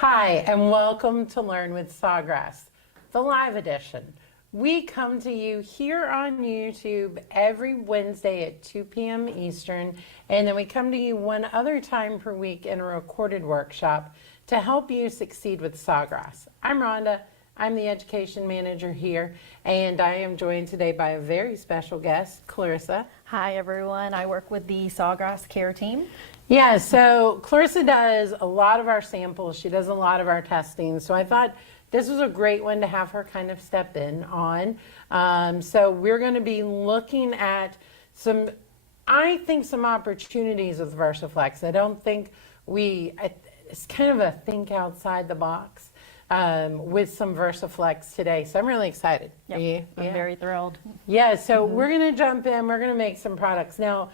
Hi, and welcome to Learn with Sawgrass, the live edition. We come to you here on YouTube every Wednesday at 2 p.m. Eastern, and then we come to you one other time per week in a recorded workshop to help you succeed with Sawgrass. I'm Rhonda. I'm the education manager here, and I am joined today by a very special guest, Clarissa. Hi everyone, I work with the Sawgrass care team. Yeah, so Clarissa does a lot of our samples. She does a lot of our testing. So I thought this was a great one to have her kind of step in on. So we're going to be looking at some opportunities with VersiFlex. I don't think it's kind of a think outside the box with some VersiFlex today. So I'm really excited. Yep, I'm very thrilled. Yeah, so we're going to jump in. We're going to make some products. Now,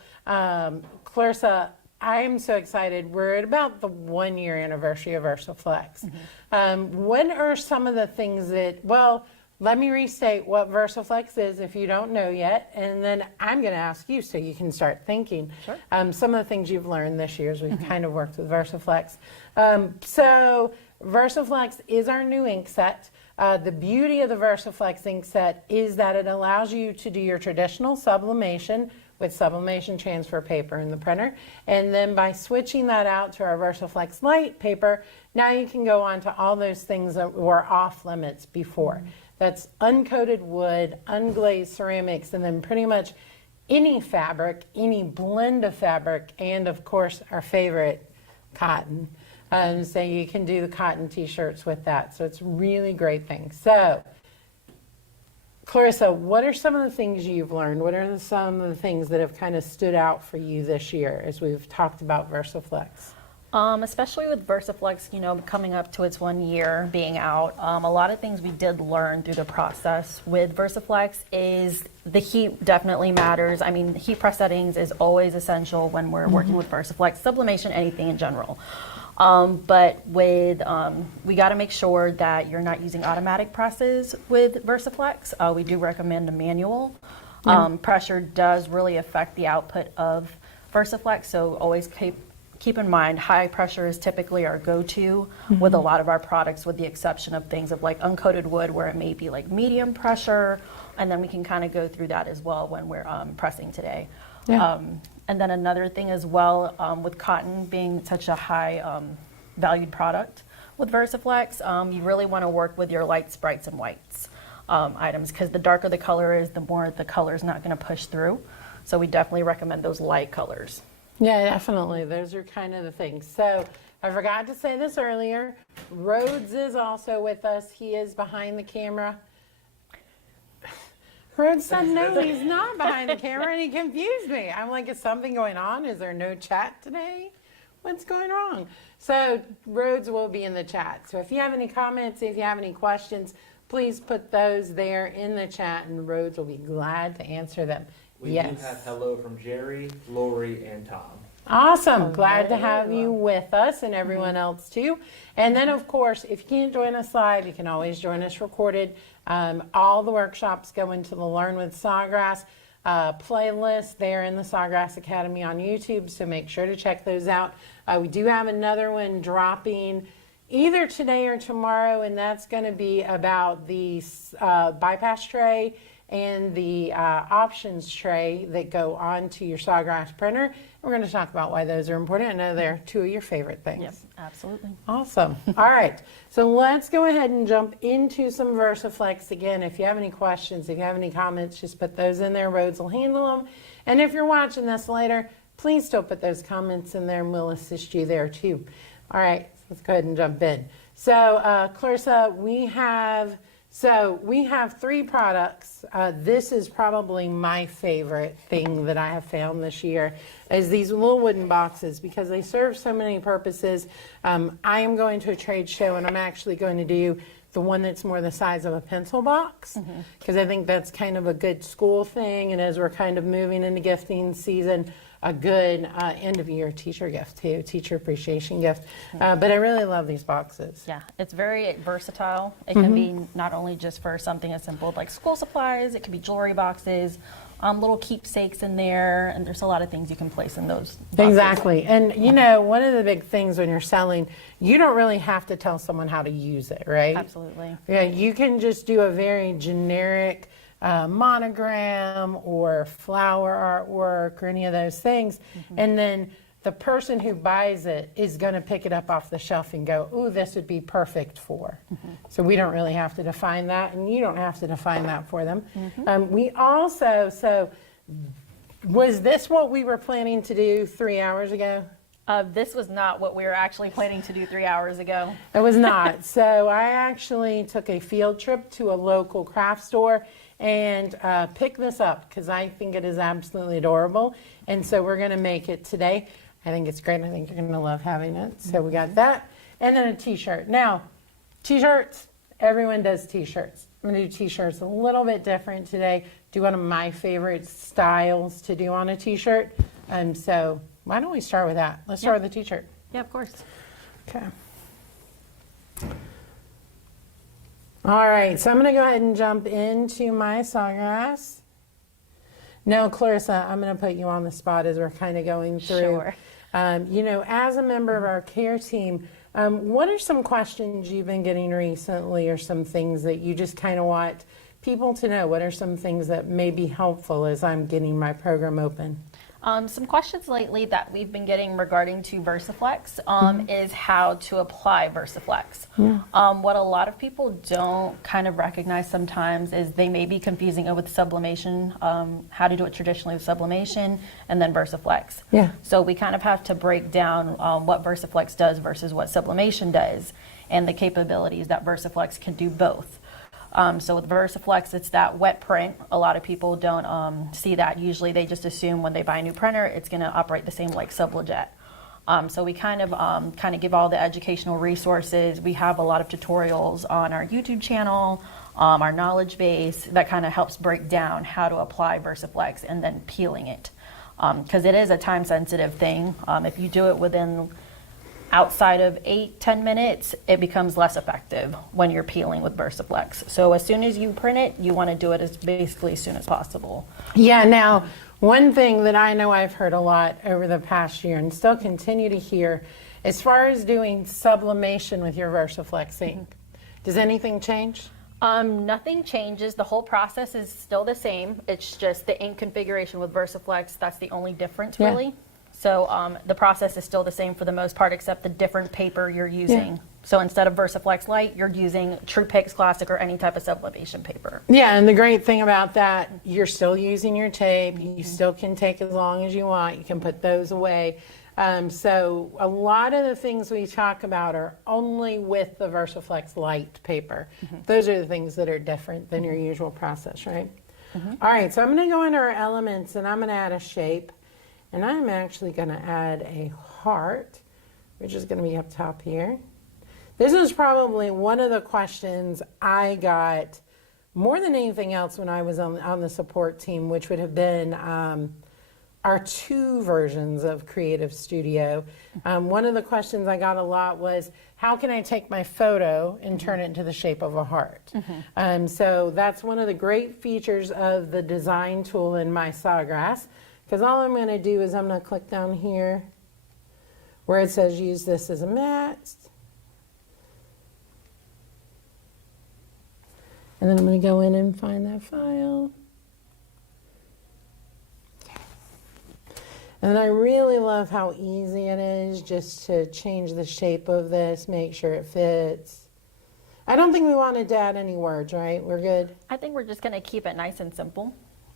Clarissa, I'm so excited. We're at about the 1-year anniversary of VersiFlex. What are some of the things that, well, let me restate what VersiFlex is if you don't know yet, and then I'm going to ask you so you can start thinking. Sure. Some of the things you've learned this year as we've kind of worked with VersiFlex. So VersiFlex is our new ink set. The beauty of the VersiFlex ink set is that it allows you to do your traditional sublimation with sublimation transfer paper in the printer, and then by switching that out to our VersiFlex Light paper, now you can go on to all those things that were off limits before. That's uncoated wood, unglazed ceramics, and then pretty much any fabric, any blend of fabric, and of course our favorite, cotton. So you can do the cotton t-shirts with that. So it's a really great thing. So Clarissa, what are some of the things you've learned? What are some of the things that have kind of stood out for you this year as we've talked about VersiFlex? Especially with VersiFlex, you know, coming up to its 1 year being out, a lot of things we did learn through the process with VersiFlex is the heat definitely matters. I mean, heat press settings is always essential when we're working with VersiFlex, sublimation, anything in general. But with, we got to make sure that you're not using automatic presses with VersiFlex. We do recommend a manual. Pressure does really affect the output of VersiFlex, so always keep in mind high pressure is typically our go-to with a lot of our products, with the exception of things of like uncoated wood where it may be like medium pressure, and then we can kind of go through that as well when we're pressing today. Yeah. And then another thing as well, with cotton being such a high valued product with VersiFlex, you really want to work with your lights, brights, and whites items, because the darker the color is, the more the color is not going to push through. So we definitely recommend those light colors. Yeah, definitely. Those are kind of the things. So I forgot to say this earlier. Rhodes is also with us. He is behind the camera. Rhodes said no, he's not behind the camera, and he confused me. I'm like, is something going on? Is there no chat today? What's going wrong? So Rhodes will be in the chat. So if you have any comments, if you have any questions, please put those there in the chat, and Rhodes will be glad to answer them. We do have hello from Jerry, Lori, and Tom. Awesome. Glad to have you with us, and everyone else too. And then, of course, if you can't join us live, you can always join us recorded. All the workshops go into the Learn with Sawgrass playlist there in the Sawgrass Academy on YouTube, so make sure to check those out. We do have another one dropping either today or tomorrow, and that's going to be about the bypass tray and the options tray that go onto your Sawgrass printer. We're going to talk about why those are important. I know they're two of your favorite things. Yep, absolutely. Awesome. All right. So let's go ahead and jump into some VersiFlex. Again, if you have any questions, if you have any comments, just put those in there. Rhodes will handle them. And if you're watching this later, please still put those comments in there, and we'll assist you there too. All right. So let's go ahead and jump in. So Clarissa, we have 3 products. This is probably my favorite thing that I have found this year, is these little wooden boxes, because they serve so many purposes. I am going to a trade show, and I'm actually going to do the one that's more the size of a pencil box, because I think that's kind of a good school thing, and as we're kind of moving into gifting season, a good end of year teacher gift too, teacher appreciation gift. But I really love these boxes. Yeah, it's very versatile. It can be not only just for something as simple like school supplies, it can be jewelry boxes, little keepsakes in there, and there's a lot of things you can place in those boxes. Exactly. And you know, one of the big things when you're selling, you don't really have to tell someone how to use it, right? Absolutely. Yeah, you can just do a very generic monogram or flower artwork or any of those things. And then the person who buys it is going to pick it up off the shelf and go, ooh, this would be perfect for. So we don't really have to define that, and you don't have to define that for them. We also, so was this what we were planning to do 3 hours ago? This was not what we were actually planning to do 3 hours ago. It was not. So I actually took a field trip to a local craft store and picked this up because I think it is absolutely adorable. And so we're going to make it today. I think it's great. I think you're going to love having it. So we got that. And then a t-shirt. Now, t-shirts, everyone does t-shirts. I'm going to do t-shirts a little bit different today. Do one of my favorite styles to do on a t-shirt. So why don't we start with that? Let's start with the t-shirt. Yeah, of course. Okay. All right, so I'm going to go ahead and jump into my Sawgrass. Now, Clarissa, I'm going to put you on the spot as we're kind of going through. Sure. You know, as a member of our care team, what are some questions you've been getting recently or some things that you just kind of want people to know? What are some things that may be helpful as I'm getting my program open? Some questions lately that we've been getting regarding to VersiFlex is how to apply VersiFlex. What a lot of people don't kind of recognize sometimes is they may be confusing it with sublimation, how to do it traditionally with sublimation, and then VersiFlex. Yeah. So we kind of have to break down what VersiFlex does versus what sublimation does, and the capabilities that VersiFlex can do both. So with VersiFlex, it's that wet print. A lot of people don't see that. Usually they just assume when they buy a new printer, it's going to operate the same like SubleJet. So we kind of give all the educational resources. We have a lot of tutorials on our YouTube channel, our knowledge base that kind of helps break down how to apply VersiFlex and then peeling it. Because it is a time-sensitive thing. If you do it within outside of 8-10 minutes, it becomes less effective when you're peeling with VersiFlex. So as soon as you print it, you want to do it as basically as soon as possible. Yeah, now, one thing that I know I've heard a lot over the past year and still continue to hear, as far as doing sublimation with your VersiFlex ink, does anything change? Nothing changes. The whole process is still the same. It's just the ink configuration with VersiFlex. That's the only difference, really. So the process is still the same for the most part, except the different paper you're using. So instead of VersiFlex Light, you're using True Pix Classic or any type of sublimation paper. Yeah, and the great thing about that, you're still using your tape. You still can take as long as you want. You can put those away. So a lot of the things we talk about are only with the VersiFlex Light paper. Those are the things that are different than your usual process, right? All right, so I'm going to go into our elements, and I'm going to add a shape. And I'm actually going to add a heart, which is going to be up top here. This is probably one of the questions I got more than anything else when I was on the support team, which would have been our 2 versions of Creative Studio. One of the questions I got a lot was, how can I take my photo and turn it into the shape of a heart? So that's one of the great features of the design tool in my Sawgrass. Because all I'm going to do is I'm going to click down here where it says use this as a mat. And then I'm going to go in and find that file. And I really love how easy it is just to change the shape of this, make sure it fits. I don't think we wanted to add any words, right? We're good? I think we're just going to keep it nice and simple.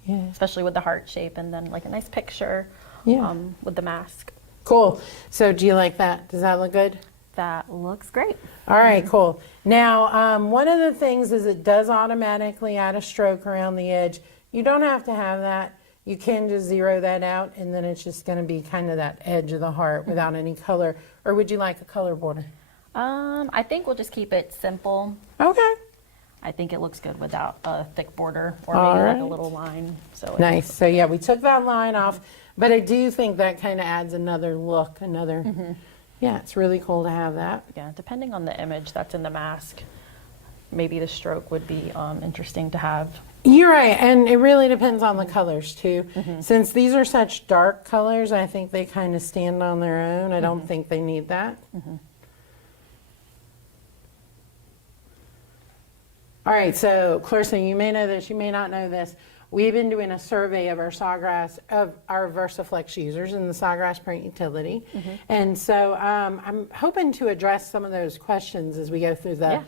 Yeah. Especially with the heart shape and then like a nice picture with the mask. Cool. So do you like that? Does that look good? That looks great. All right, cool. Now, one of the things is it does automatically add a stroke around the edge. You don't have to have that. You can just zero that out, and then it's just going to be kind of that edge of the heart without any color. Or would you like a color border? I think we'll just keep it simple. Okay. I think it looks good without a thick border or All maybe like right. a little line. So Nice. So yeah, we took that line off, but I do think that kind of adds another look, yeah, it's really cool to have that. Yeah, depending on the image that's in the mask, maybe the stroke would be interesting to have. You're right, and it really depends on the colors too. Since these are such dark colors, I think they kind of stand on their own. I don't think they need that. All right, so Clarissa, you may know this, you may not know this. We've been doing a survey of our Sawgrass, of our VersiFlex users in the Sawgrass print utility. And so I'm hoping to address some of those questions as we go through the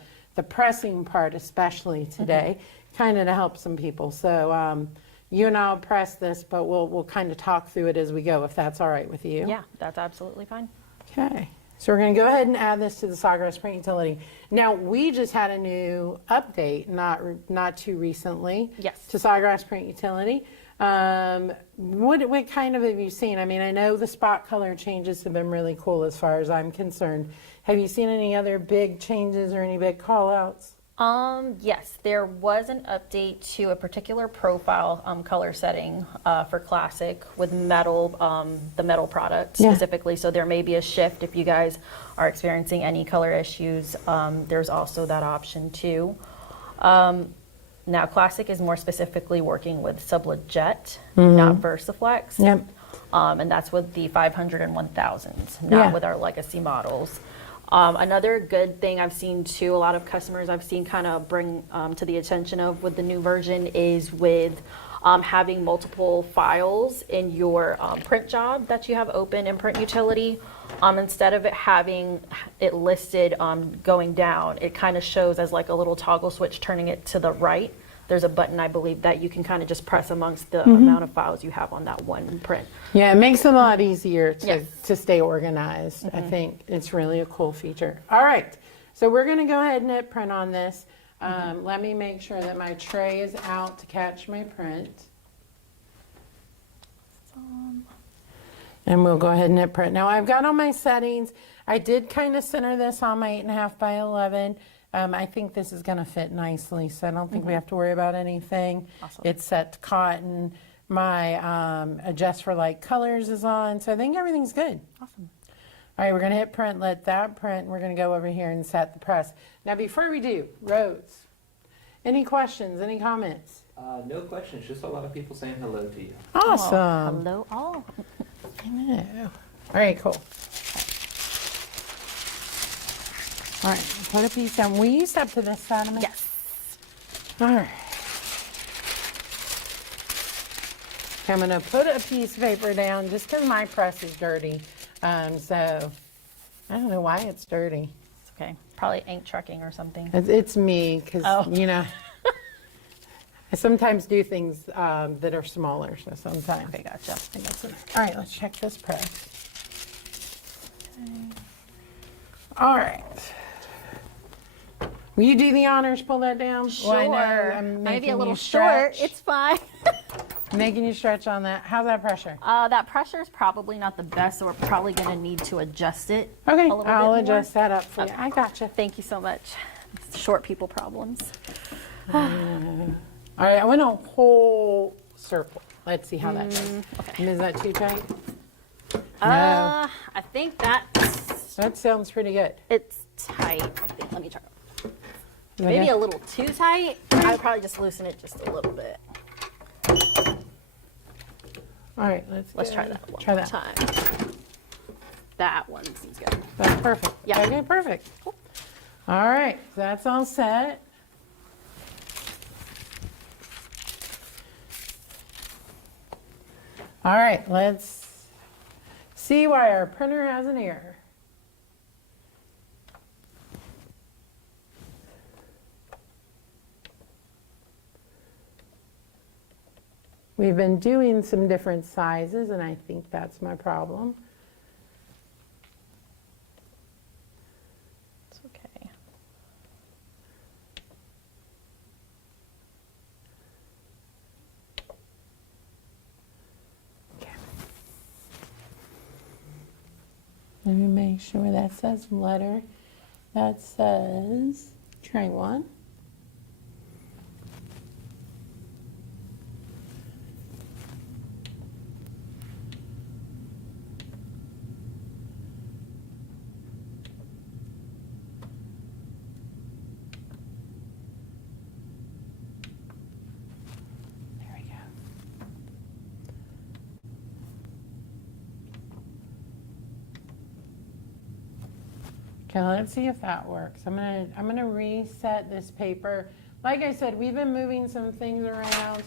pressing part, especially today, kind of to help some people. So you and I'll press this, but we'll kind of talk through it as we go, if that's all right with you. Yeah, that's absolutely fine. Okay, so we're going to go ahead and add this to the Sawgrass print utility. Now, we just had a new update, not too recently, Yes. to Sawgrass print utility. What kind of have you seen? I mean, I know the spot color changes have been really cool as far as I'm concerned. Have you seen any other big changes or any big call outs? Yes, there was an update to a particular profile color setting for Classic with metal, the metal product Yeah. specifically. So there may be a shift if you guys are experiencing any color issues. There's also that option too. Now Classic is more specifically working with Sublet, not VersiFlex. Yep. And that's with the 500 and 1000s, not Yeah. with our legacy models. Another good thing I've seen too, a lot of customers I've seen kind of bring to the attention of with the new version is with having multiple files in your print job that you have open in print utility. Instead of it having it listed going down, it kind of shows as like a little toggle switch turning it to the right. There's a button, I believe, that you can kind of just press amongst the amount of files you have on that one print. Yeah, it makes it a lot easier Yes. to stay organized. I think it's really a cool feature. All right, so we're going to go ahead and hit print on this. Let me make sure that my tray is out to catch my print. And we'll go ahead and hit print. Now I've got all my settings. I did kind of center this on my 8.5 by 11. I think this is going to fit nicely, so I don't think we have to worry about anything. Awesome. It's set to cotton. My adjust for light colors is on, so I think everything's good. Awesome. All right, we're going to hit print, let that print. We're going to go over here and set the press. Now, before we do, Rose, any questions, any comments? No questions, just a lot of people saying hello to you. Awesome. Hello all. I know. All right, cool. All right, put a piece down. Will you step to this side of me? Yes. All right. Okay, I'm going to put a piece of paper down just because my press is dirty. So I don't know why it's dirty. It's okay. Probably ink trucking or something. It's me because, Oh. you know, I sometimes do things that are smaller. So sometimes. Okay, gotcha. All right, let's check this press. All right. Will you do the honors? Pull that down. Sure. Well, I know I'm Maybe making a little you short. stretch. It's fine. Making you stretch on that. How's that pressure? That pressure is probably not the best, so we're probably going to need to adjust it. Okay, a little bit I'll more. adjust that up for you. I gotcha. Thank you so much. Short people problems. All right, I went a whole circle. Let's see how that goes. Okay. Is that too tight? I think That sounds pretty good. it's tight. I think. Let me try. Okay. Maybe a little too tight. I'd probably just loosen it just a little bit. All right, let's Let's go. try that one Try more that. time. That one seems good. That's perfect. Yeah. Okay, perfect. All right, that's all set. All right, let's see why our printer has an error. We've been doing some different sizes, and I think that's my problem. It's okay. Let me make sure that says letter. That says tray 1. Okay, let's see if that works. I'm gonna reset this paper. Like I said, we've been moving some things around.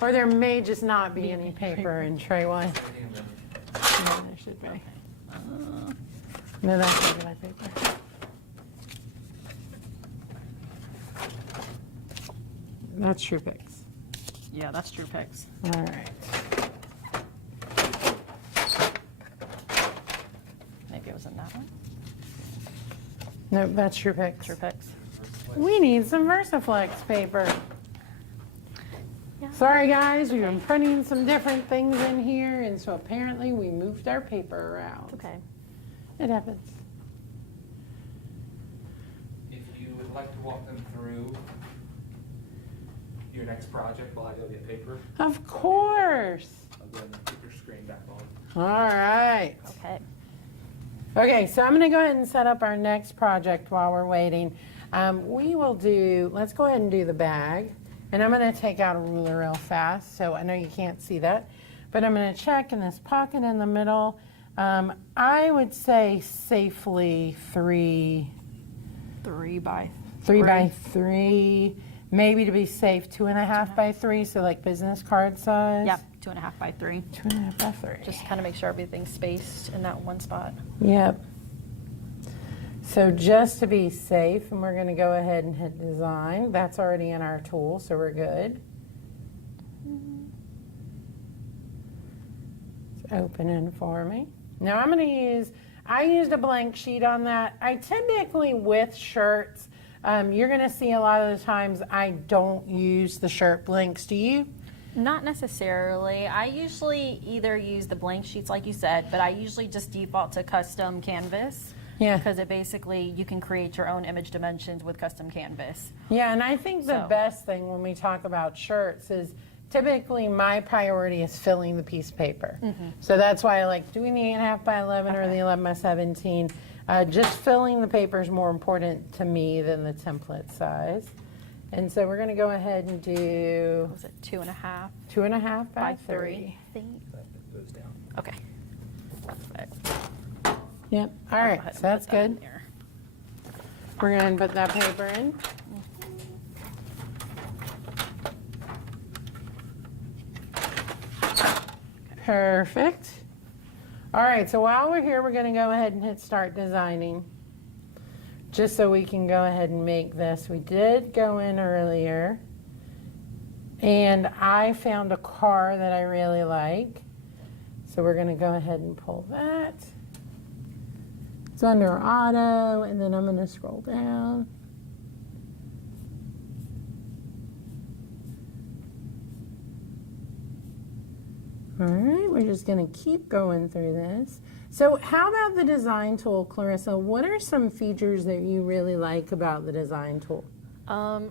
Or there may just not be any paper in tray one. No, there should be. No, that's regular paper. That's True Picks. Yeah, that's True Picks. All right. Maybe it was in that one. Nope, that's True Picks. True Picks. We need some VersiFlex paper. Yeah. Sorry guys, we've been printing some different things in here, and so apparently we moved our paper around. Okay. It happens. If you would like to walk them through your next project while I go get paper, Of course. I'll go ahead and keep your screen back on. All right. Okay. Okay, so I'm going to go ahead and set up our next project while we're waiting. Let's go ahead and do the bag. And I'm going to take out a ruler real fast, so I know you can't see that. But I'm going to check in this pocket in the middle. I would say safely 3 by 3, maybe to be safe 2.5 by 3, so like business card size. Yep, 2.5 by 3. 2.5 by 3. Just kind of make sure everything's spaced in that one spot. Yep. So just to be safe, and we're going to go ahead and hit design. That's already in our tool, so we're good. It's opening for me. Now I'm going to I used a blank sheet on that. I typically, with shirts, you're going to see a lot of the times I don't use the shirt blanks. Do you? Not necessarily. I usually either use the blank sheets like you said, but I usually just default to custom canvas. Yeah. Because it basically, you can create your own image dimensions with custom canvas. Yeah, and I think the So- best thing when we talk about shirts is typically my priority is filling the piece of paper. So that's why I like doing the 8.5 by 11 or the 11 by 17. Just filling the paper is more important to me than the template size. And so we're going to go ahead and do Was it 2.5 2.5 by by 3. 3? Think. Those down. Okay. Perfect. Yep. All I'll go right, ahead so and that's put that in good. there. We're going to put that paper in. Perfect. All right, so while we're here, we're going to go ahead and hit start designing. Just so we can go ahead and make this. We did go in earlier, and I found a car that I really like. So we're going to go ahead and pull that. It's under auto, and then I'm going to scroll down. All right, we're just going to keep going through this. So how about the design tool, Clarissa? What are some features that you really like about the design tool?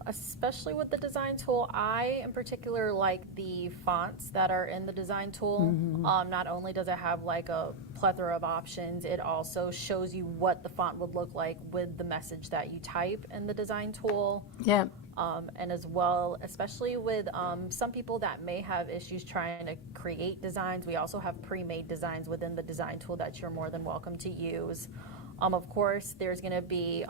Especially with the design tool, I in particular like the fonts that are in the design tool. Not only does it have like a plethora of options, it also shows you what the font would look like with the message that you type in the design tool. Yep. And as well, especially with some people that may have issues trying to create designs, we also have pre-made designs within the design tool that you're more than welcome to use. Of course, there's going to be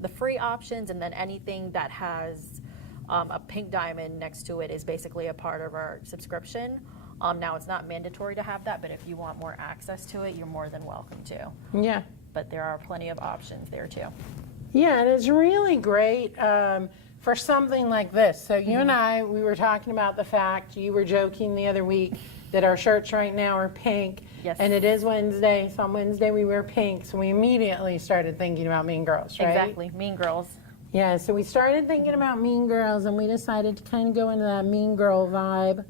the free options, and then anything that has a pink diamond next to it is basically a part of our subscription. Now, it's not mandatory to have that, but if you want more access to it, you're more than welcome to. Yeah. But there are plenty of options there too. Yeah, and it's really great for something like this. So you and I, we were talking about the fact, you were joking the other week that our shirts right now are pink. Yes. And it is Wednesday, so on Wednesday we wear pink, so we immediately started thinking about Mean Girls, right? Exactly, Mean Girls. Yeah, so we started thinking about Mean Girls, and we decided to kind of go into that Mean Girl vibe.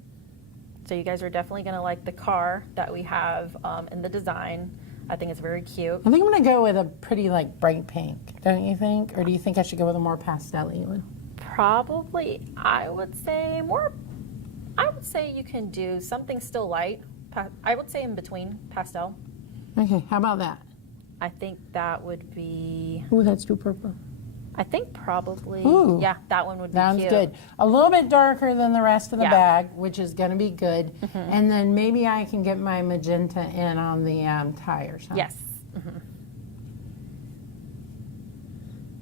So you guys are definitely going to like the car that we have in the design. I think it's very cute. I think I'm gonna go with a pretty like bright pink, don't you think? Or do you think I should go with a more pastel-y one? Probably, I would say you can do something still light. I would say in between pastel. Okay, how about that? I think that would be, Ooh, that's too purple. I think probably, Ooh. yeah, that one would be Sounds cute. good. A little bit darker than the rest of the Yeah. bag, which is going to be good. And then maybe I can get my magenta in on the tie or something. Yes,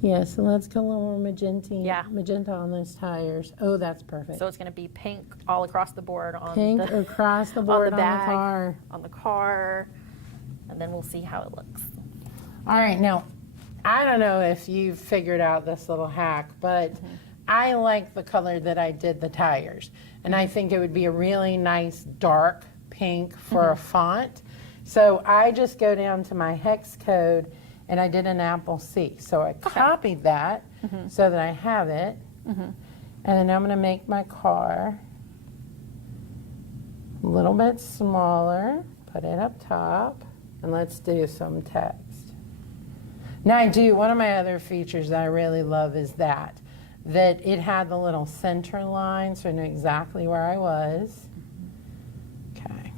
Yeah, so let's go a little more magenta on those tires. Oh, that's perfect. So it's going to be pink all across the board on Pink the across the board on the bag, car. on the car, and then we'll see how it looks. All right, now, I don't know if you've figured out this little hack, but I like the color that I did the tires. And I think it would be a really nice dark pink for a font. So I just go down to my hex code and I did an apple C. So I copied that so that I have it. And then I'm gonna make my car a little bit smaller, put it up top, and let's do some text. Now one of my other features that I really love is that it had the little center line, so I knew exactly where I was. Okay.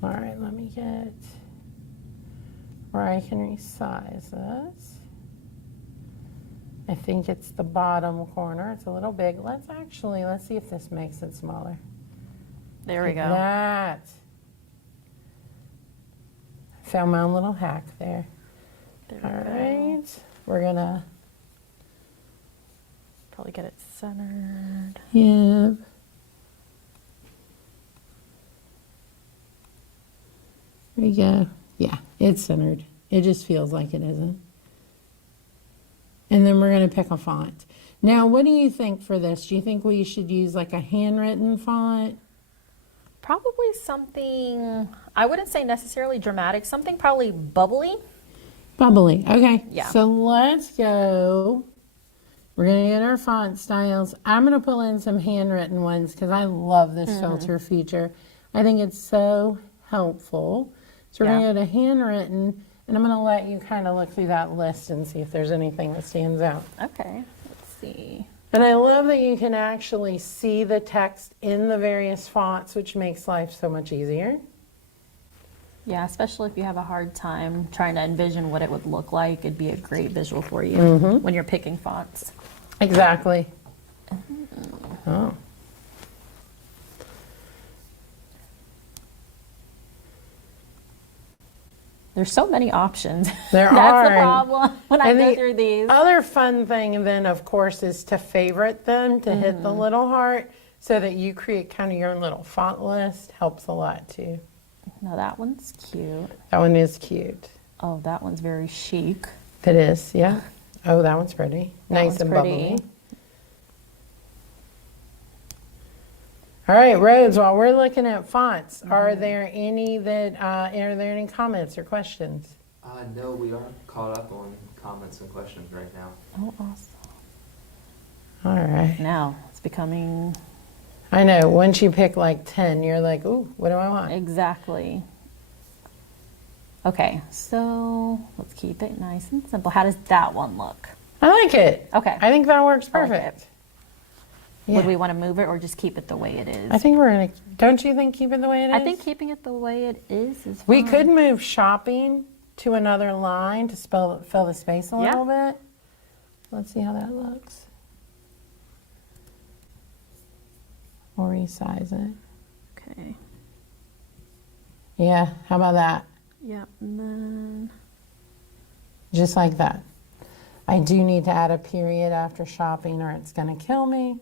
All right, let me get where I can resize this. I think it's the bottom corner. It's a little big. Let's see if this makes it smaller. There we go. That. Found my own little hack there. All right. We're gonna probably get it centered. Yeah. There we go. Yeah, it's centered. It just feels like it isn't. And then we're going to pick a font. Now, what do you think for this? Do you think we should use like a handwritten font? Probably something, I wouldn't say necessarily dramatic, something probably bubbly. Bubbly, okay. Yeah. So let's go. We're going to get our font styles. I'm going to pull in some handwritten ones because I love this filter feature. I think it's so helpful. So we're going to go to handwritten, and I'm going to let you kind of look through that list and see if there's anything that stands out. Okay, let's see. And I love that you can actually see the text in the various fonts, which makes life so much easier. Yeah, especially if you have a hard time trying to envision what it would look like, it'd be a great visual for you when you're picking fonts. Exactly. Oh. There's so many options. There That's are. the problem when I And go the through these. Other fun thing then, of course, is to favorite them, to hit the little heart, so that you create kind of your own little font list. Helps a lot too. No, that one's cute. That one is cute. Oh, that one's very chic. It is, yeah. Oh, that one's pretty. That Nice one's and pretty. bubbly. All right, Rhodes, while we're looking at fonts, are there any comments or questions? No, we are caught up on comments and questions right now. Oh, awesome. All right. Now it's becoming I know, once you pick like 10, you're like, ooh, what do I want? exactly. Okay, so let's keep it nice and simple. How does that one look? I like it. Okay. I think that works I like perfect. it. Yeah. Would we want to move it or just keep it the way it is? I think we're going to, don't you think keep it the way it is? I think keeping it the way it is fine. We could move shopping to another line to fill the space a little bit. Let's see how that looks. We'll resize it. Okay. Yeah, how about that? Yep, and then Just like that. I do need to add a period after shopping or it's going to kill me.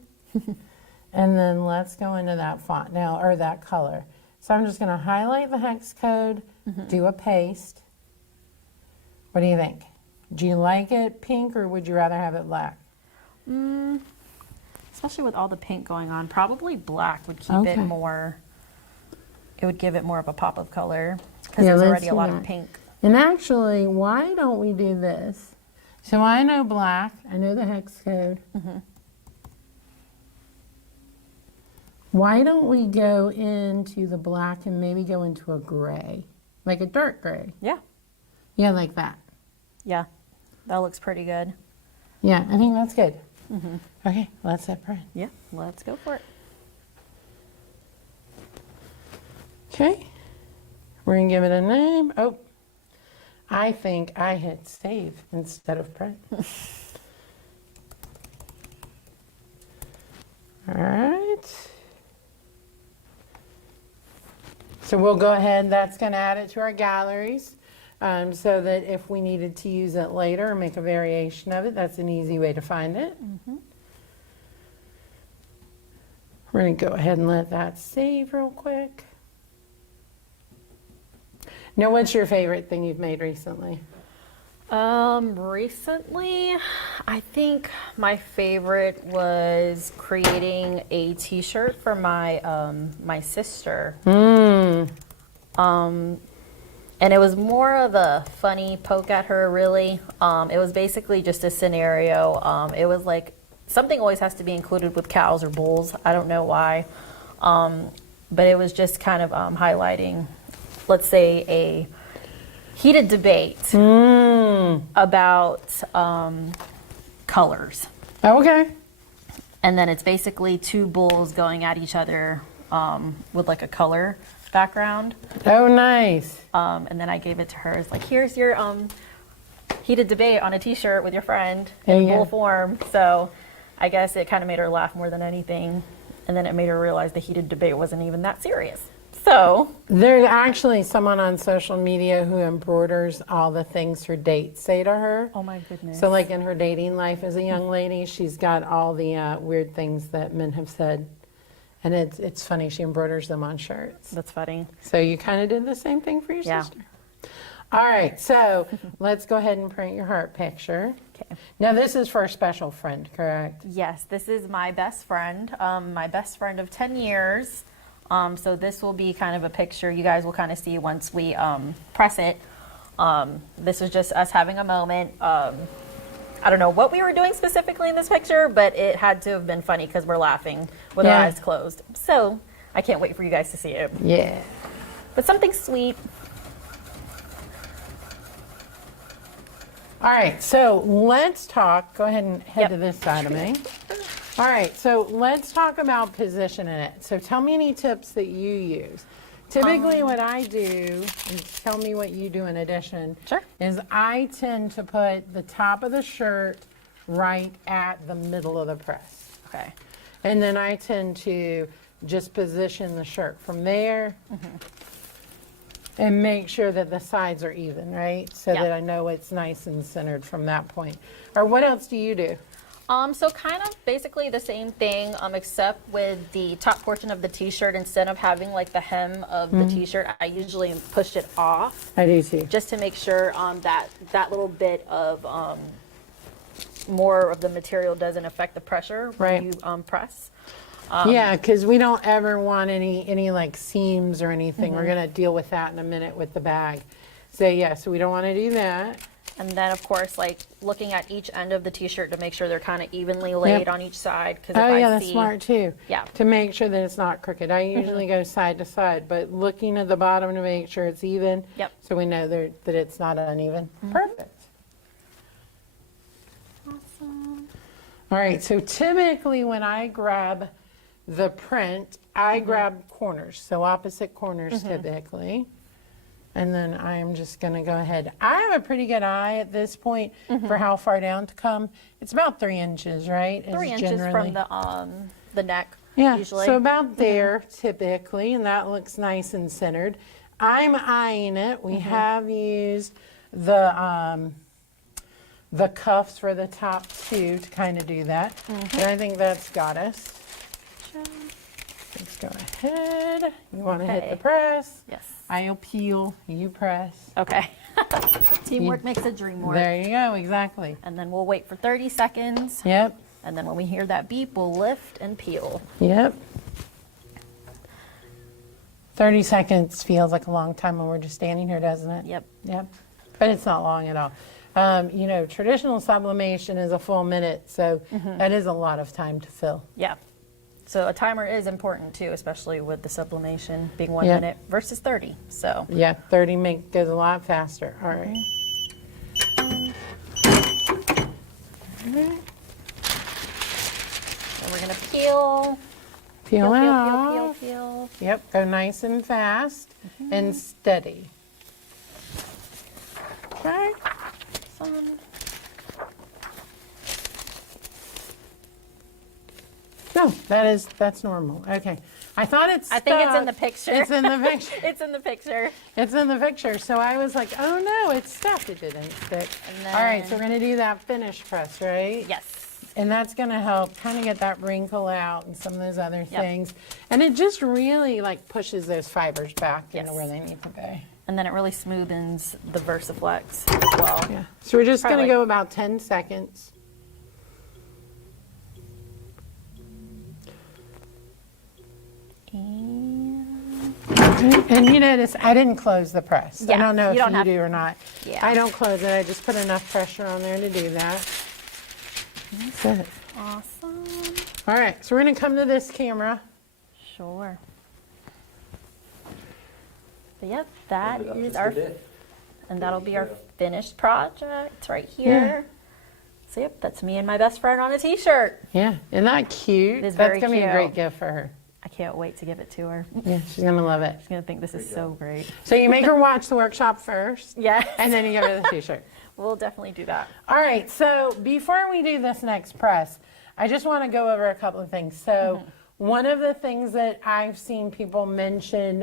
And then let's go into that font now, or that color. So I'm just going to highlight the hex code, do a paste. What do you think? Do you like it pink or would you rather have it black? especially with all the pink going on, probably black would keep it more, it would give it more of a pop of color because Yeah, there's let's already a do lot that. of pink. And actually, why don't we do this? So I know black, I know the hex code. Why don't we go into the black and maybe go into a gray, like a dark gray? Yeah, Yeah, like that. yeah, that looks pretty good. Yeah, I think that's good. Okay, let's hit print. Yeah, let's go for it. Okay, we're gonna give it a name. Oh, I think I hit save instead of print. All right. So we'll go ahead, that's going to add it to our galleries so that if we needed to use it later or make a variation of it, that's an easy way to find it. We're going to go ahead and let that save real quick. Now, what's your favorite thing you've made recently? Recently, I think my favorite was creating a T-shirt for my my sister. And it was more of a funny poke at her, really. It was basically just a scenario. It was like something always has to be included with cows or bulls. I don't know why, but it was just kind of highlighting, let's say, a heated debate about colors. Okay. And then it's basically two bulls going at each other with like a color background. Oh, nice. And then I gave it to her. It's like, here's your heated debate on a T-shirt with your friend There in you go. bull form. So I guess it kind of made her laugh more than anything. And then it made her realize the heated debate wasn't even that serious. So There's actually someone on social media who embroiders all the things her dates say to her. oh my goodness. So like in her dating life as a young lady, she's got all the weird things that men have said. And it's funny, she embroiders them on shirts. That's funny. So you kind of did the same thing for your Yeah. sister. All right, so let's go ahead and print your heart picture. Okay. Now this is for a special friend, correct? Yes, this is my best friend of 10 years. So this will be kind of a picture you guys will kind of see once we press it. This is just us having a moment. I don't know what we were doing specifically in this picture, but it had to have been funny because we're laughing with our Yeah. eyes closed. So I can't wait for you guys to see it. Yeah. But something sweet. All right, so let's talk. Go ahead and head Yep. to this side of me. All right, so let's talk about positioning it. So tell me any tips that you use. Typically what I do, and tell me what you do in addition, Sure. is I tend to put the top of the shirt right at the middle of the press. Okay. And then I tend to just position the shirt from there and make sure that the sides are even, right? So Yeah. that I know it's nice and centered from that point. Or what else do you do? So kind of basically the same thing, except with the top portion of the T-shirt, instead of having like the hem of the T-shirt, I usually push it off I do too. just to make sure that little bit of more of the material doesn't affect the pressure Right. when you press. Yeah, because we don't ever want any like seams or anything. We're going to deal with that in a minute with the bag. So yeah, so we don't want to do that. And then of course, like looking at each end of the T-shirt to make sure they're kind of evenly laid Yep. on each side. Because Oh if yeah, I that's see, smart too. Yeah. To make sure that it's not crooked. I usually go side to side, but looking at the bottom to make sure it's even. Yep. So we know that it's not uneven. Perfect. Awesome. All right, so typically when I grab the print, I grab corners, so opposite corners typically. And then I am just gonna go ahead. I have a pretty good eye at this point for how far down to come. It's about 3 inches, right? Is 3 inches generally- from the neck. Yeah, Usually. so about there typically, and that looks nice and centered. I'm eyeing it. We have used the cuffs for the top too to kind of do that. And I think that's got us. Let's go ahead. You want to hit Okay. the press. Yes. I'll peel, you press. Okay. Teamwork makes the dream work. There you go, exactly. And then we'll wait for 30 seconds. Yep, And then when we hear that beep, we'll lift and peel. yep. 30 seconds feels like a long time when we're just standing here, doesn't it? Yep. Yep, but it's not long at all. You know, traditional sublimation is a full minute, so that is a lot of time to fill. Yeah. So a timer is important too, especially with the sublimation being 1 Yeah. minute versus 30. So Yeah, 30 goes a lot faster. All right. then we're gonna peel. Peel Peel, peel, out. peel, peel. Yep, go nice and fast and steady. Okay. Awesome. No, that's normal. Okay. I thought it's I think it's in the picture. It's in the picture. It's in the picture. It's in the picture. So I was like, oh no, it's stuck. It didn't stick. And All right, so then- we're going to do that finish press, right? Yes. And that's going to help kind of get that wrinkle out and some of those other things. And it just really like pushes those fibers back into Yes. where they need to be. And then it really smoothens the VersiFlex as well. Yeah. So we're just going to Probably. go about 10 seconds. And you notice I didn't close the press. I Yeah, don't know you if don't you have- do or not. Yeah. I don't close it. I just put enough pressure on there to do that. That's it. Awesome. All right, so we're going to come to this camera. Sure. But yep, that Open it up is just our, a bit. and that'll be our finished project right here. So yep, that's me and my best friend on a t-shirt. Yeah, isn't that cute? It is That's very going to be a cute. great gift for her. I can't wait to give it to her. Yeah, she's going to love it. She's gonna think this is so great. So you make her watch the workshop first, Yeah, and then you give her the t-shirt. we'll definitely do that. All right, so before we do this next press, I just want to go over a couple of things. So one of the things that I've seen people mention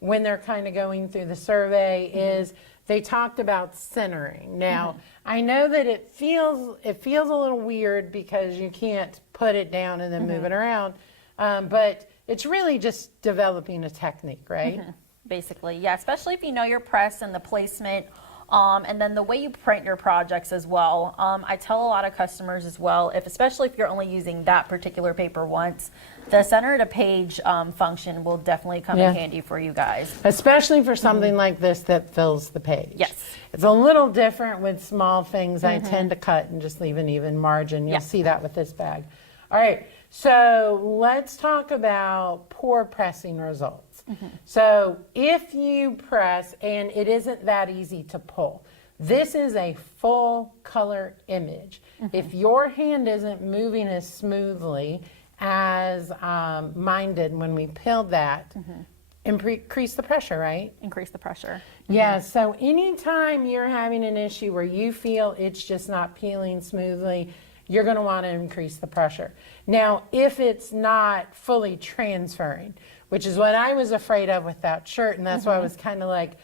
when they're kind of going through the survey is they talked about centering. Now, I know that it feels a little weird because you can't put it down and then move it around, but it's really just developing a technique, right? Basically, yeah, especially if you know your press and the placement, and then the way you print your projects as well. I tell a lot of customers as well, especially if you're only using that particular paper once, the center to page function will definitely come Yeah. in handy for you guys. Especially for something like this that fills the page. Yes. It's a little different with small things. I tend to cut and just leave an even margin. You'll Yeah. see that with this bag. All right, so let's talk about pour pressing results. So if you press, and it isn't that easy to pull, this is a full color image. If your hand isn't moving as smoothly as mine did when we peeled that, increase the pressure, right? Increase the pressure. Yeah, so anytime you're having an issue where you feel it's just not peeling smoothly, you're going to want to increase the pressure. Now, if it's not fully transferring, which is what I was afraid of with that shirt, and that's why I was kind of like,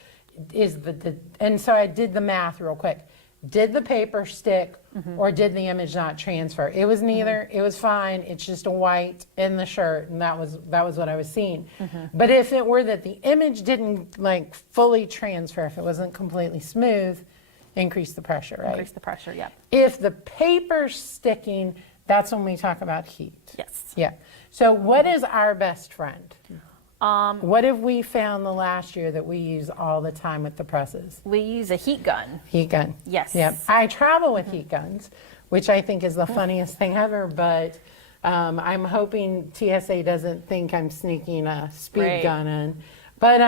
and so I did the math real quick. Did the paper stick or did the image not transfer? It was neither. It was fine. It's just a white in the shirt, and that was what I was seeing. But if it were that the image didn't like fully transfer, if it wasn't completely smooth, increase the pressure, right? Increase the pressure, yeah. If the paper's sticking, that's when we talk about heat. Yes. Yeah. So what is our best friend? What have we found the last year that we use all the time with the presses? We use a heat gun. Heat gun. Yes. Yep. I travel with heat guns, which I think is the funniest thing ever, but I'm hoping TSA doesn't think I'm sneaking a speed Right. gun in. But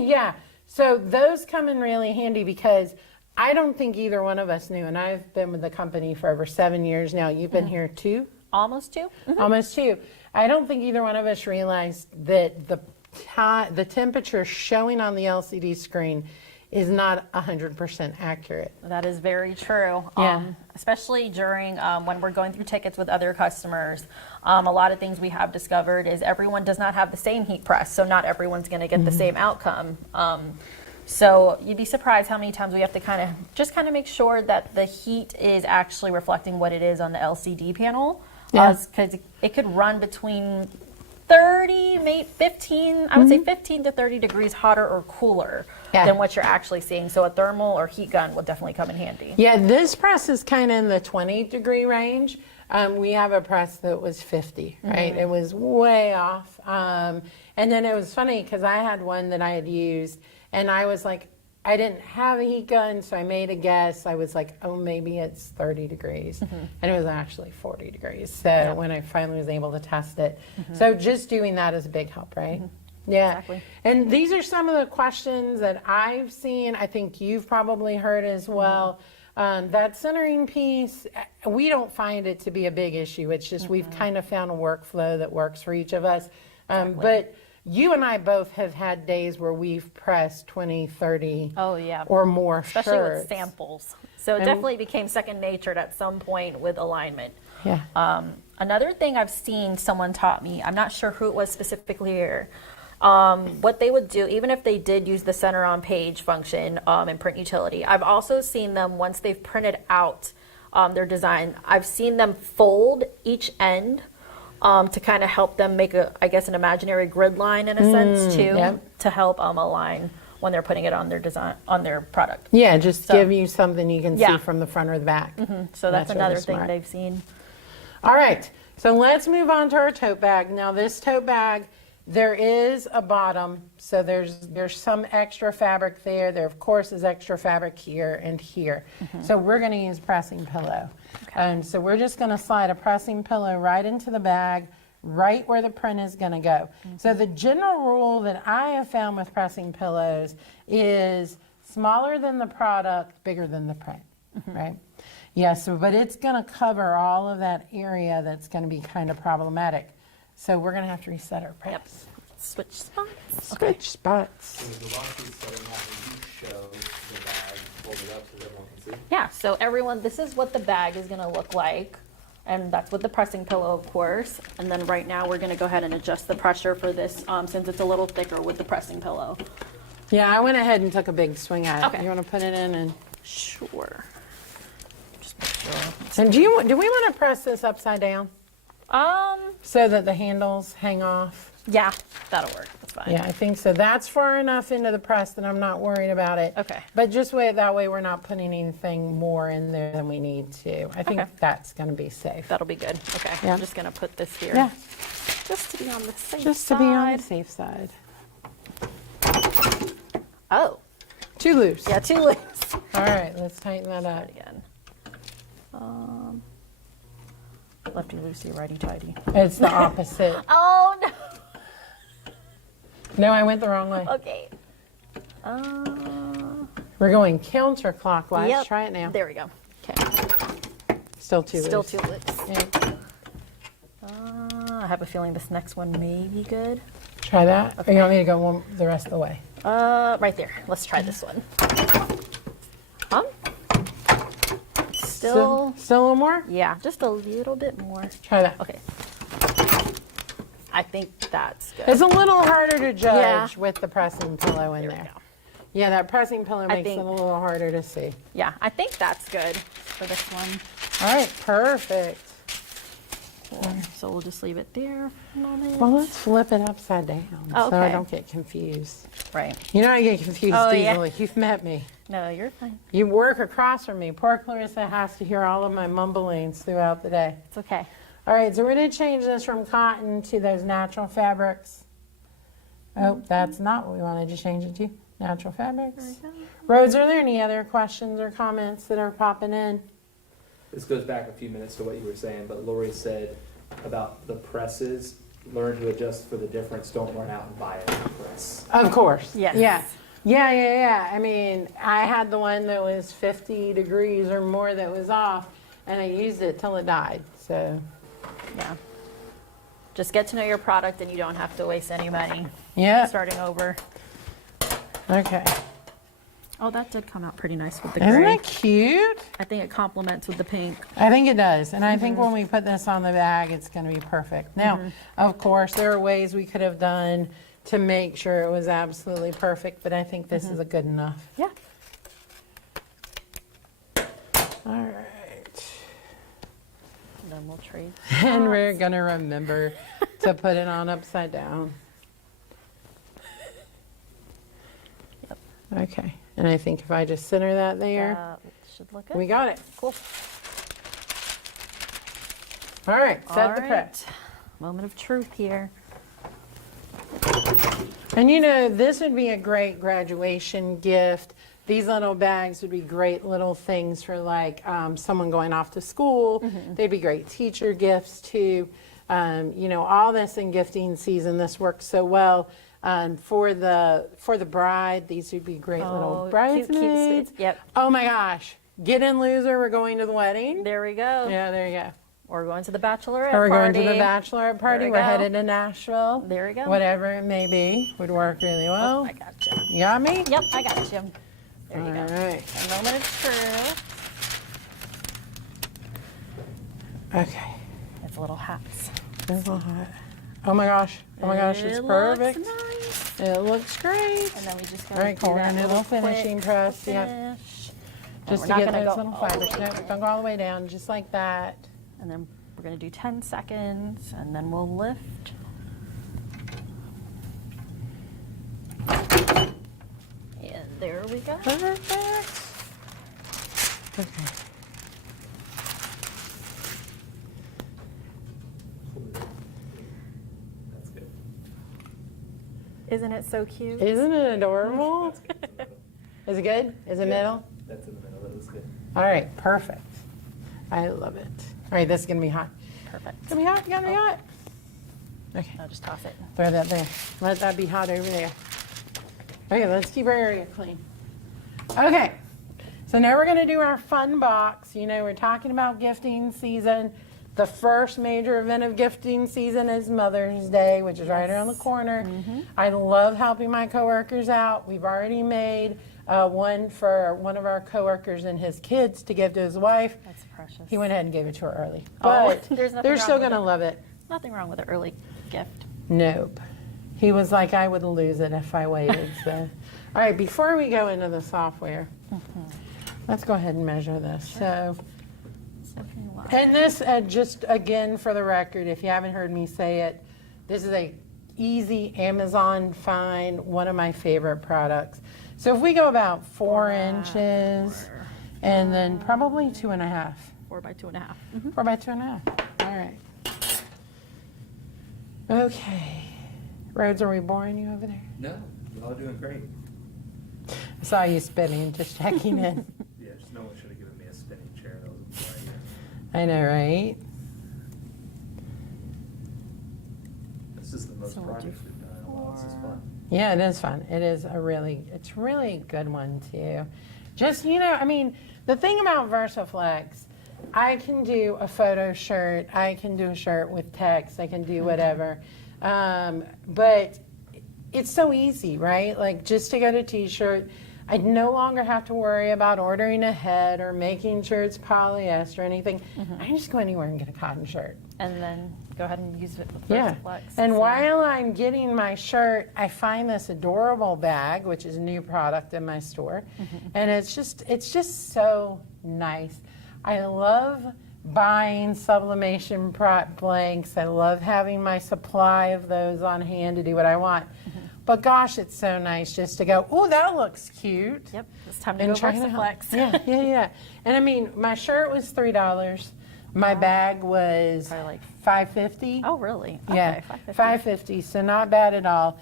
yeah, so those come in really handy because I don't think either one of us knew, and I've been with the company for over 7 years now. You've been here 2? Almost 2. Almost 2. I don't think either one of us realized that the temperature showing on the LCD screen is not 100% accurate. That is very true. Yeah. Especially during when we're going through tickets with other customers. A lot of things we have discovered is everyone does not have the same heat press, so not everyone's going to get the same outcome. So you'd be surprised how many times we have to kind of make sure that the heat is actually reflecting what it is on the LCD panel. Yeah. Because it could run between 30, maybe 15, I would say 15 to 30 degrees hotter or cooler Yeah. than what you're actually seeing. So a thermal or heat gun will definitely come in handy. Yeah, this press is kind of in the 20-degree range. We have a press that was 50, right? It was way off. And then it was funny because I had one that I had used, and I was like, I didn't have a heat gun, so I made a guess. I was like, oh, maybe it's 30 degrees. And it was actually 40 degrees. So when I finally was able to test it. So just doing that is a big help, right? Yeah. Exactly. And these are some of the questions that I've seen. I think you've probably heard as well. That centering piece, we don't find it to be a big issue. It's just we've kind of found a workflow that works for each of us. But you and I both have had days where we've pressed 20, 30 Oh, yeah. or more Especially shirts. with samples. So it And- definitely became second nature at some point with alignment. Yeah. Another thing I've seen someone taught me, I'm not sure who it was specifically here, what they would do, even if they did use the center on page function in print utility, I've also seen them, once they've printed out their design, I've seen them fold each end to kind of help them make an imaginary grid line in a sense too, yep. to help align when they're putting it on their design, on their product. Yeah, just So- give you something you can see Yeah. from the front or the back. So that's really another thing smart. they've seen. All right, so let's move on to our tote bag. Now this tote bag, there is a bottom, so there's some extra fabric there. There of course is extra fabric here and here. So we're gonna use pressing pillow. And so we're just gonna slide a pressing pillow right into the bag, right where the print is gonna go. So the general rule that I have found with pressing pillows is smaller than the product, bigger than the print, right? Yeah, so, but it's gonna cover all of that area that's gonna be kind of problematic. So we're gonna have to reset our Yep. press. Switch spots. Switch spots. So the last piece setting out where you show the bag folded up so that everyone can see. Yeah, so everyone, this is what the bag is gonna look like. And that's with the pressing pillow, of course. And then right now, we're gonna go ahead and adjust the pressure for this, since it's a little thicker with the pressing pillow. Yeah, I went ahead and took a big swing at it. Okay. You wanna put it in and, Sure. Just make sure. and do we wanna press this upside down so that the handles hang off? Yeah, that'll work, that's fine. Yeah, I think so. That's far enough into the press that I'm not worried about it. Okay. But just that way we're not putting anything more in there than we need to. I think Okay. that's gonna be safe. That'll be good, okay. Yeah. I'm just gonna put this here. Yeah, Just to be on the safe just to be on the side. safe side. Oh, Too loose. yeah, too loose. All right, let's tighten that up. Again. Lefty loosey, righty tighty. It's the opposite. Oh, no. No, I went the wrong way. Okay. We're going counterclockwise. Yep. Try it now. There we go. Okay. Still too Still loose. too loose. Yeah. I have a feeling this next one may be good. Try that. Or you want me to go the rest of the way? Right there. Let's try this one. Still, Still a little more? yeah, just a little bit more. Try that. Okay. I think that's good. It's a little harder to judge Yeah. with the pressing pillow in There we there. go. Yeah, that pressing pillow I makes it think- a little harder to see. Yeah, I think that's good for this one. All right, perfect. Cool. So we'll just leave it there for a moment. Well, let's flip it upside down so I Okay. don't get confused. Right. You know I get confused Oh, yeah. easily. You've met me. No, you're fine. You work across from me. Poor Clarissa has to hear all of my mumblings throughout the day. It's okay. All right, so we're going to change this from cotton to those natural fabrics. Oh, that's not what we wanted to change it to. Natural fabrics. Rose, are there any other questions or comments that are popping in? This goes back a few minutes to what you were saying, but Lori said about the presses, learn to adjust for the difference, don't run out and buy a new press. Of course. Yes. Yeah. I mean, I had the one that was 50 degrees or more that was off, and I used it till it died. So, Yeah. Just get to know your product and you don't have to waste any money yeah. starting over. Okay. Oh, that did come out pretty nice with the Isn't gray. that cute? I think it complements with the pink. I think it does. And I think when we put this on the bag, it's going to be perfect. Now, of course, there are ways we could have done to make sure it was absolutely perfect, but I think this is a good enough. Yeah. All right. And then we'll trade. And we're going to remember to put it on upside down. Okay. And I think if I just center that there, That should look good. we got it. Cool. All right. Set the All press. right. Moment of truth here. And you know, this would be a great graduation gift. These little bags would be great little things for like someone going off to school. They'd be great teacher gifts too. You know, all this in gifting season, this works so well. For the bride, these would be great little Oh, bridesmaids. cute. Yep. Oh my gosh. Get in, loser. We're going to the wedding. There we go. Yeah, there you go. Or going to the bachelorette Or we're going party. to the bachelorette party. There we We're go. headed to Nashville. There we go. Whatever it may be would work really well. I got you. You got me? Yep, I got you. There you All go. right. A moment of truth. Okay. It's a little hats. It's a little hot. Oh my gosh. Oh my gosh, it's It perfect. looks nice. It looks great. And then we just All gotta right, do cool. We're that gonna do a little quick finishing press. Yep. finish. And Just we're to not get gonna those go little all the fibers. way No, there. don't go all the way down, just like that. And then we're gonna do 10 seconds, and then we'll lift. And there we go. Perfect. Okay. That's good. Isn't it so cute? Isn't it adorable? That's good. It's in the middle. Is it good? Is it Yeah, middle? That's in the middle. That looks good. All right, perfect. I love it. All right, this is gonna be hot. Perfect. It's gonna be hot, gonna be hot. Okay, I'll just toss it. throw that there. Let that be hot over there. Okay, let's keep our area clean. Okay, so now we're gonna do our fun box. You know, we're talking about gifting season. The first major event of gifting season is Mother's Day, which is right around the corner. I love helping my coworkers out. We've already made one for one of our coworkers and his kids to give to his wife. That's precious. He went ahead and gave it to her early, Oh, but there's nothing they're wrong still with gonna it. love it. Nothing wrong with an early gift. Nope. He was like, I would lose it if I waited. So, all right, before we go into the software, let's go ahead and measure this. So, Something like and this, just again for the record, if you haven't heard me say it, this is a easy Amazon find, one of my favorite products. So if we go about 4 inches, and then probably 2.5. 4 by 2.5. 4 by 2.5. All right. Okay. Rhodes, are we boring you over there? No, y'all are doing great. I saw you spinning, just checking in. Yeah, just no one should have given me a spinning chair. That was a good idea. I know, right? This is the most So we'll do projects we've done in a while. This is fun. Yeah, it is fun. It is it's really a good one too. Just, you know, I mean, the thing about VersiFlex, I can do a photo shirt, I can do a shirt with text, I can do whatever. But it's so easy, right? Like just to get a t-shirt, I no longer have to worry about ordering ahead or making sure it's polyester or anything. I can just go anywhere and get a cotton shirt. And then go ahead and use it with Yeah. VersiFlex. And So- while I'm getting my shirt, I find this adorable bag, which is a new product in my store. And it's just so nice. I love buying sublimation blanks. I love having my supply of those on hand to do what I want. But gosh, it's so nice just to go, oh, that looks cute. Yep, it's time to And go try it out. VersiFlex. Yeah. And I mean, my shirt was $3. My bag was Probably like- $5.50. Oh, really? Yeah, Okay, $5.50, so not bad at all.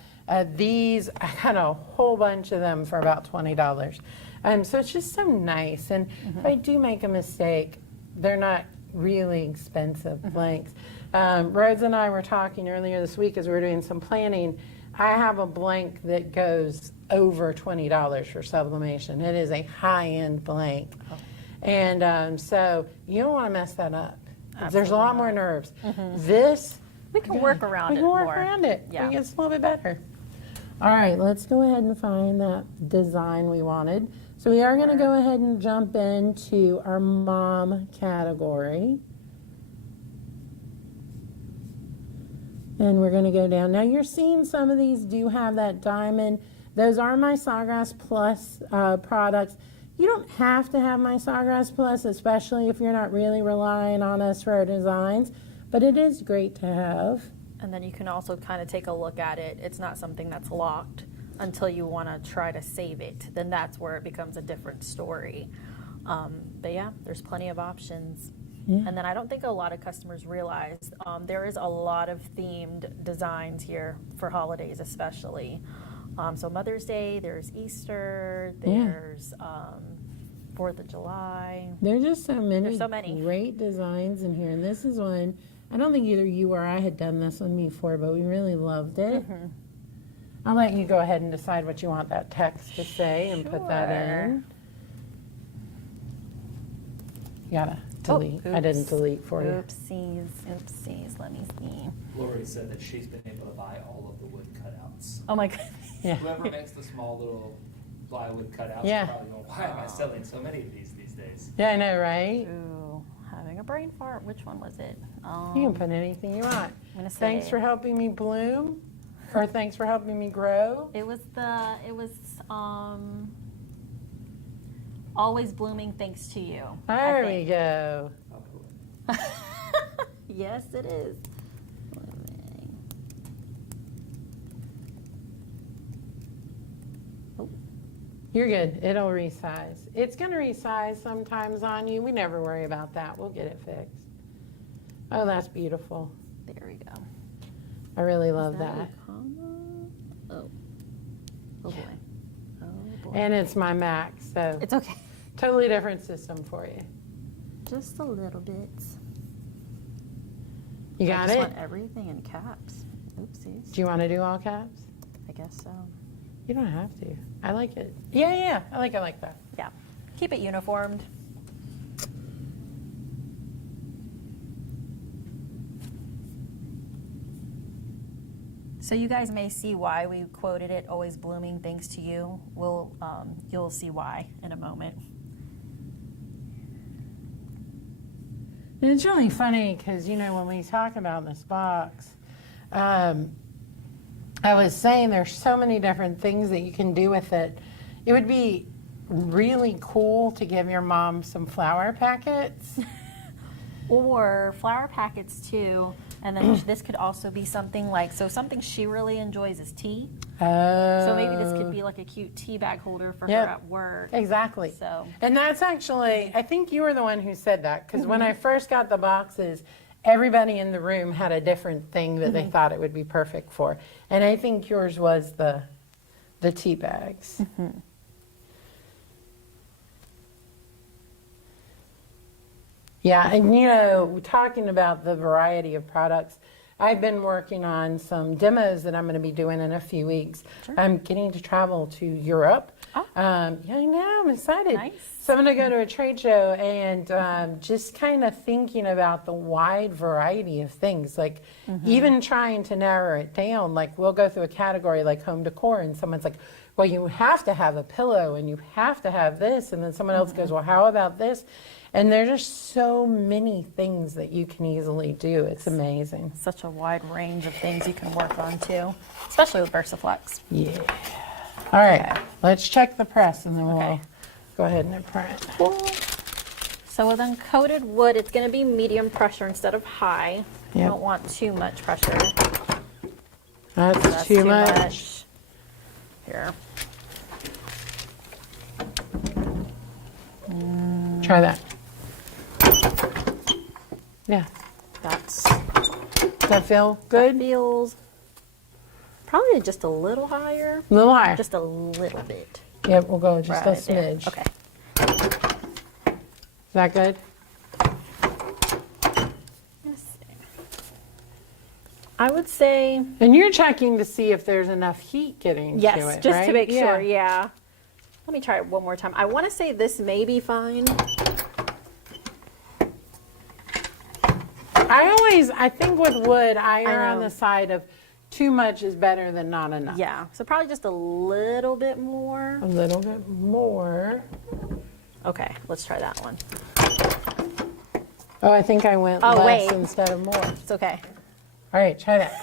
These, I got a whole bunch of them for about $20. So it's just so nice. And if I do make a mistake, they're not really expensive blanks. Rhodes and I were talking earlier this week as we were doing some planning. I have a blank that goes over $20 for sublimation. It is a high-end blank. And so you don't want to mess that up. There's a lot more nerves. This, We can work around we it can work more. around it. Yeah. It's a little bit better. All right, let's go ahead and find that design we wanted. So we are going to go ahead and jump into our mom category. And we're going to go down. Now you're seeing some of these do have that diamond. Those are my Sawgrass Plus products. You don't have to have my Sawgrass Plus, especially if you're not really relying on us for our designs, but it is great to have. And then you can also kind of take a look at it. It's not something that's locked until you want to try to save it. Then that's where it becomes a different story. But yeah, there's plenty of options. And then I don't think a lot of customers realize there is a lot of themed designs here for holidays especially. So Mother's Day, there's Easter, there's 4th of July. There's just so There's so many. great designs in here. And this is one, I don't think either you or I had done this one before, but we really loved it. I'll let you go ahead and decide what you want that text to say and put that in. You gotta delete. I didn't oops. delete for you. Oopsies, let me see. Lori said that she's been able to buy all of the wood cutouts. Oh my goodness. Yeah. Whoever makes the small little plywood cutouts Yeah. is probably going, why am I selling so many of these days? Yeah, I know, right? Ooh, having a brain fart. Which one was it? You can put anything you want. I'm gonna say Thanks for helping me bloom, or thanks for helping me grow. it was always blooming thanks to you. I There we think. go. I'll put it. Yes, it is. You're good. It'll resize. It's going to resize sometimes on you. We never worry about that. We'll get it fixed. Oh, that's beautiful. There we go. I really love Is that. a comma? Oh. Oh boy. Oh boy. And it's my Mac, so It's okay. totally different system for you. Just a little bit. You I got just it? want everything in caps. Oopsies. Do you want to do all caps? I guess so. You don't have to. I like it. Yeah, I like it like that. Yeah. Keep it uniformed. So you guys may see why we quoted it, always blooming thanks to you. You'll see why in a moment. And it's really funny because, when we talk about this box, I was saying there's so many different things that you can do with it. It would be really cool to give your mom some flower packets. Or flower packets too. And then this could also be something like, something she really enjoys is tea. So maybe this could be like a cute tea bag holder for Yep. her at work. Exactly. So And that's actually, I think you were the one who said that, because when I first got the boxes, everybody in the room had a different thing that they thought it would be perfect for. And I think yours was the tea bags. Yeah, and talking about the variety of products, I've been working on some demos that I'm going to be doing in a few weeks. Sure. I'm getting to travel to Europe. Oh. Yeah, I know, I'm excited. Nice. So I'm going to go to a trade show and just kind of thinking about the wide variety of things, like even trying to narrow it down. Like we'll go through a category like home decor and someone's like, well, you have to have a pillow and you have to have this. And then someone else goes, well, how about this? And there's just so many things that you can easily do. It's amazing. such a wide range of things you can work on too, especially with VersiFlex. Yeah. All right, Okay. let's check the press and then we'll Okay. go ahead and print. So with uncoated wood, it's going to be medium pressure instead of high. You Yep. don't want too much pressure. That's too much. Here. Try that. Yeah. Does Does that feel good? feels probably just a little higher. A little higher. Just a little bit. Yep, we'll go just a Right there. smidge. Okay. Is that good? Let's see. I would say And you're checking to see if there's enough heat getting yes, to it, just right? to make sure. Yeah. Let me try it one more time. I want to say this may be fine. I think with wood, I err on know. the side of too much is better than not enough. Yeah. So probably just a little bit more. A little bit more. Okay, let's try that one. Oh, I think I went Oh, less wait. instead of more. It's okay. All right, try that.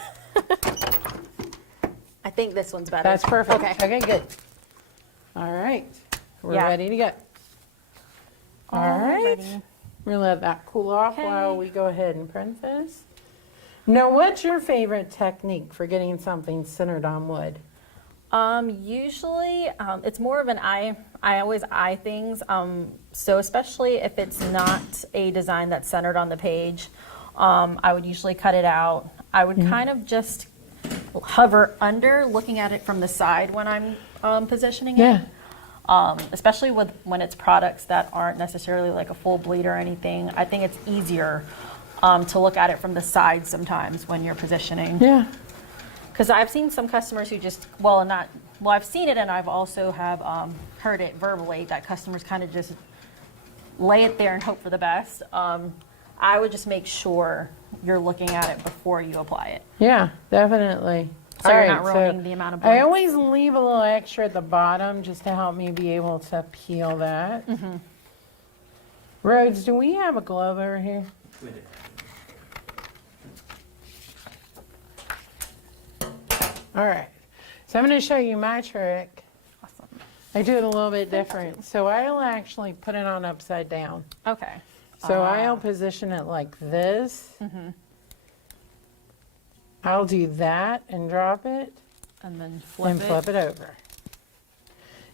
I think this one's better. That's perfect. Okay. Okay, good. All right. We're Yeah. ready to go. All right. Alrighty. We're gonna let that cool off Okay. while we go ahead and print this. Now, what's your favorite technique for getting something centered on wood? Usually, it's more of an eye. I always eye things. So especially if it's not a design that's centered on the page, I would usually cut it out. I would kind of just hover under, looking at it from the side when I'm positioning it. Especially when it's products that aren't necessarily like a full bleed or anything. I think it's easier to look at it from the side sometimes when you're positioning. Yeah. Because I've seen some customers who just, I've seen it and I've also have heard it verbally that customers kind of just lay it there and hope for the best. I would just make sure you're looking at it before you apply it. Yeah, definitely. So All you're right, not ruining the amount of I blinks. always leave a little extra at the bottom just to help me be able to peel that. Rhodes, do we have a glove over here? We did. All right. So I'm going to show you my trick. Awesome. I do it a little bit different. So I'll actually put it on upside down. Okay. So I'll position it like this. I'll do that and drop it And then flip and it. flip it over.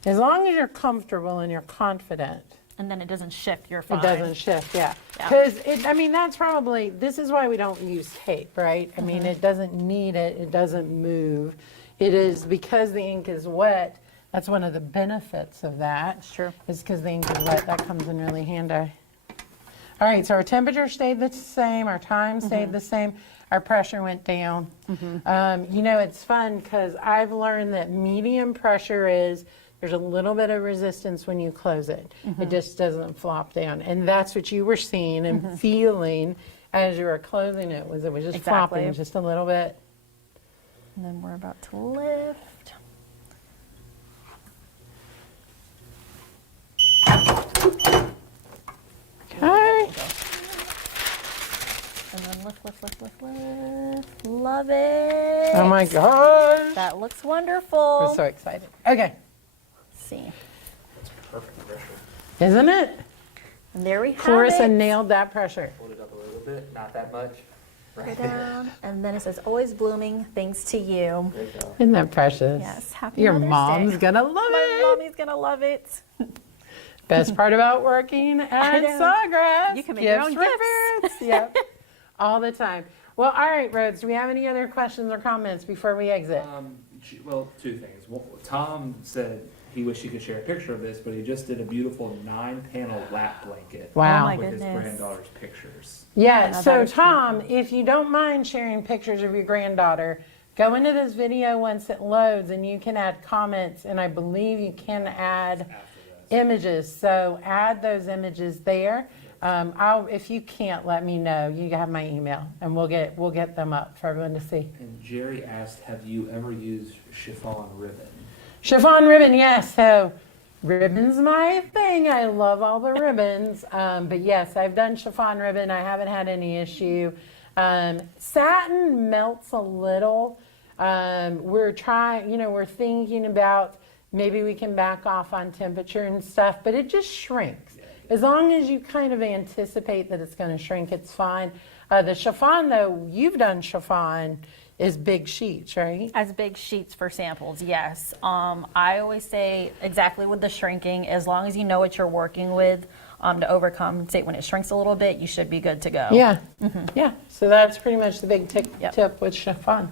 As long as you're comfortable and you're confident, And then it doesn't shift, you're fine. it doesn't shift, yeah. Yeah. Because, I mean, that's probably, this is why we don't use tape, right? I mean, it doesn't need it, it doesn't move. It is because the ink is wet, that's one of the benefits of that. That's true. Is because the ink is wet, that comes in really handy. All right, so our temperature stayed the same, our time stayed the same, our pressure went down. You know, it's fun because I've learned that medium pressure is, there's a little bit of resistance when you close it. It just doesn't flop down. And that's what you were seeing and feeling as you were closing it, was just Exactly. flopping just a little bit. And then we're about to lift. Okay. And then lift, lift, lift, lift, lift. Love it. Oh my gosh. That looks wonderful. We're so excited. Okay. Let's see. That's perfect pressure. Isn't it? And there we have Clarissa it. nailed that pressure. Hold it up a little bit, not that much. Go Right. down. And then it says, always blooming, thanks to you. There you go. Isn't that precious? Yes, happy Your Mother's mom's Day. gonna love My it. mommy's gonna love it. Best part about working at know. Sawgrass. You can make your own for gifts. parents. Yep. All the time. Well, all right, Rhodes, do we have any other questions or comments before we exit? Well, two things. Well, Tom said he wished he could share a picture of this, but he just did a beautiful 9-panel lap blanket. Wow. Oh my with his goodness. granddaughter's pictures. Yeah, Yeah, so that is Tom, if you don't mind sharing pictures of your granddaughter, go into this video once it loads and you can add comments, and I believe you can add After this. images. So add those images there. If you can't, let me know. You have my email, and we'll get them up for everyone to see. And Jerry asked, have you ever used chiffon ribbon? Chiffon ribbon, yes. So ribbon's my thing. I love all the ribbons. But yes, I've done chiffon ribbon. I haven't had any issue. Satin melts a little. We're thinking about maybe we can back off on temperature and stuff, but it just shrinks. As long as you kind of anticipate that it's going to shrink, it's fine. The chiffon, though, you've done chiffon, is big sheets, right? As big sheets for samples, yes. I always say exactly with the shrinking, as long as you know what you're working with to overcompensate when it shrinks a little bit, you should be good to go. Yeah. Yeah. So that's pretty much the big Yep. tip with chiffon.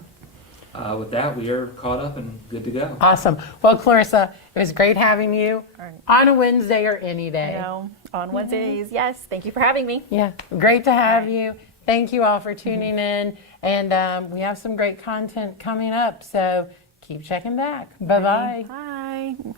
With that, we are caught up and good to go. Awesome. Well, Clarissa, it was great having you All right. on a Wednesday or any day. You know, on Wednesdays, yes. Thank you for having me. Yeah. Great to have All right. you. Thank you all for tuning in. And we have some great content coming up. So keep checking back. Bye-bye. Bye.